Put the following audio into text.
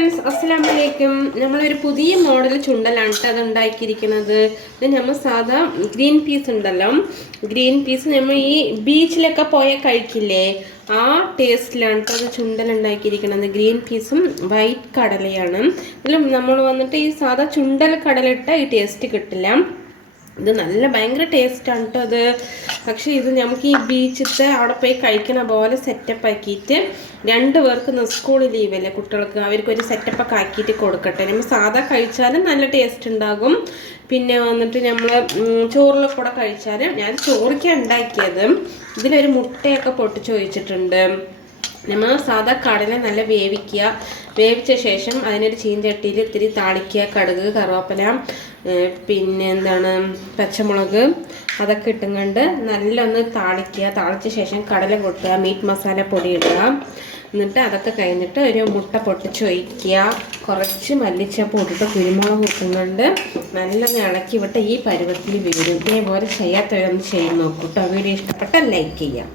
Friends, അസ്സലാമു അലൈക്കും. നമ്മളൊരു പുതിയ മോഡൽ ചുണ്ടലാണ് അത് ഉണ്ടാക്കിയിരിക്കുന്നത്. ഇത് നമ്മൾ സാധാ ഗ്രീൻ പീസ് ഉണ്ടല്ലോ, ഗ്രീൻ പീസ് നമ്മൾ ഈ ബീച്ചിലൊക്കെ പോയാൽ കഴിക്കില്ലേ, ആ ടേസ്റ്റിലാണ് അത് ചുണ്ടൽ ഉണ്ടാക്കിയിരിക്കുന്നത്. ഗ്രീൻ പീസും വൈറ്റ് കടലയാണ്. ഇതിൽ നമ്മൾ വന്നിട്ട് ഈ സാധാ ചുണ്ടൽ കടലിട്ട ഈ ടേസ്റ്റ് കിട്ടില്ല. ഇത് നല്ല ഭയങ്കര ടേസ്റ്റാണ് കേട്ടോ അത്. പക്ഷേ ഇത് നമുക്ക് ഈ ബീച്ചിലത്തെ അവിടെ പോയി കഴിക്കണ പോലെ സെറ്റപ്പ് ആക്കിയിട്ട് 2 പേർക്ക് സ്കൂൾ ലീവല്ലേ കുട്ടികൾക്ക്, അവർക്കൊരു സെറ്റപ്പൊക്കെ ആക്കിയിട്ട് കൊടുക്കട്ടെ. നമ്മൾ സാധാ കഴിച്ചാലും നല്ല ടേസ്റ്റ് ഉണ്ടാകും. പിന്നെ വന്നിട്ട് നമ്മൾ ചോറിൽ കൂടെ കഴിച്ചാലും, ഞാൻ ചോറിക്കാണ് ഉണ്ടാക്കിയത്. ഇതിലൊരു മുട്ടയൊക്കെ പൊട്ടിച്ച് ഒഴിച്ചിട്ടുണ്ട്. നമ്മൾ സാധാ കടല നല്ല വേവിക്കുക. വേവിച്ച ശേഷം അതിനൊരു ചീഞ്ചട്ടിയിൽ ഇത്തിരി താളിക്കുക. കടുക്, കറുവേപ്പില, പിന്നെ എന്താണ് പച്ചമുളക് അതൊക്കെ ഇട്ടുകൊണ്ട് നല്ലൊന്ന് താളിക്കുക. താളിച്ച ശേഷം കടല കൊട്ടുക, മീറ്റ് മസാല പൊടി ഇടുക. എന്നിട്ട് അതൊക്കെ കഴിഞ്ഞിട്ട് ഒരു മുട്ട പൊട്ടിച്ച് ഒഴിക്കുക. കുറച്ച് മല്ലിച്ചപ്പ് ഇട്ടിട്ട് കുരുമുളക് ഇട്ടുകൊണ്ട് നല്ലൊന്ന് ഇളക്കി വിട്ട് ഈ പരുവത്തിൽ വീഴും. ഇതേപോലെ ചെയ്യാത്തവരൊന്ന് ചെയ്ത് നോക്കൂ കേട്ടോ. വീഡിയോ ഇഷ്ടപ്പെട്ടാൽ ലൈക്ക് ചെയ്യാം.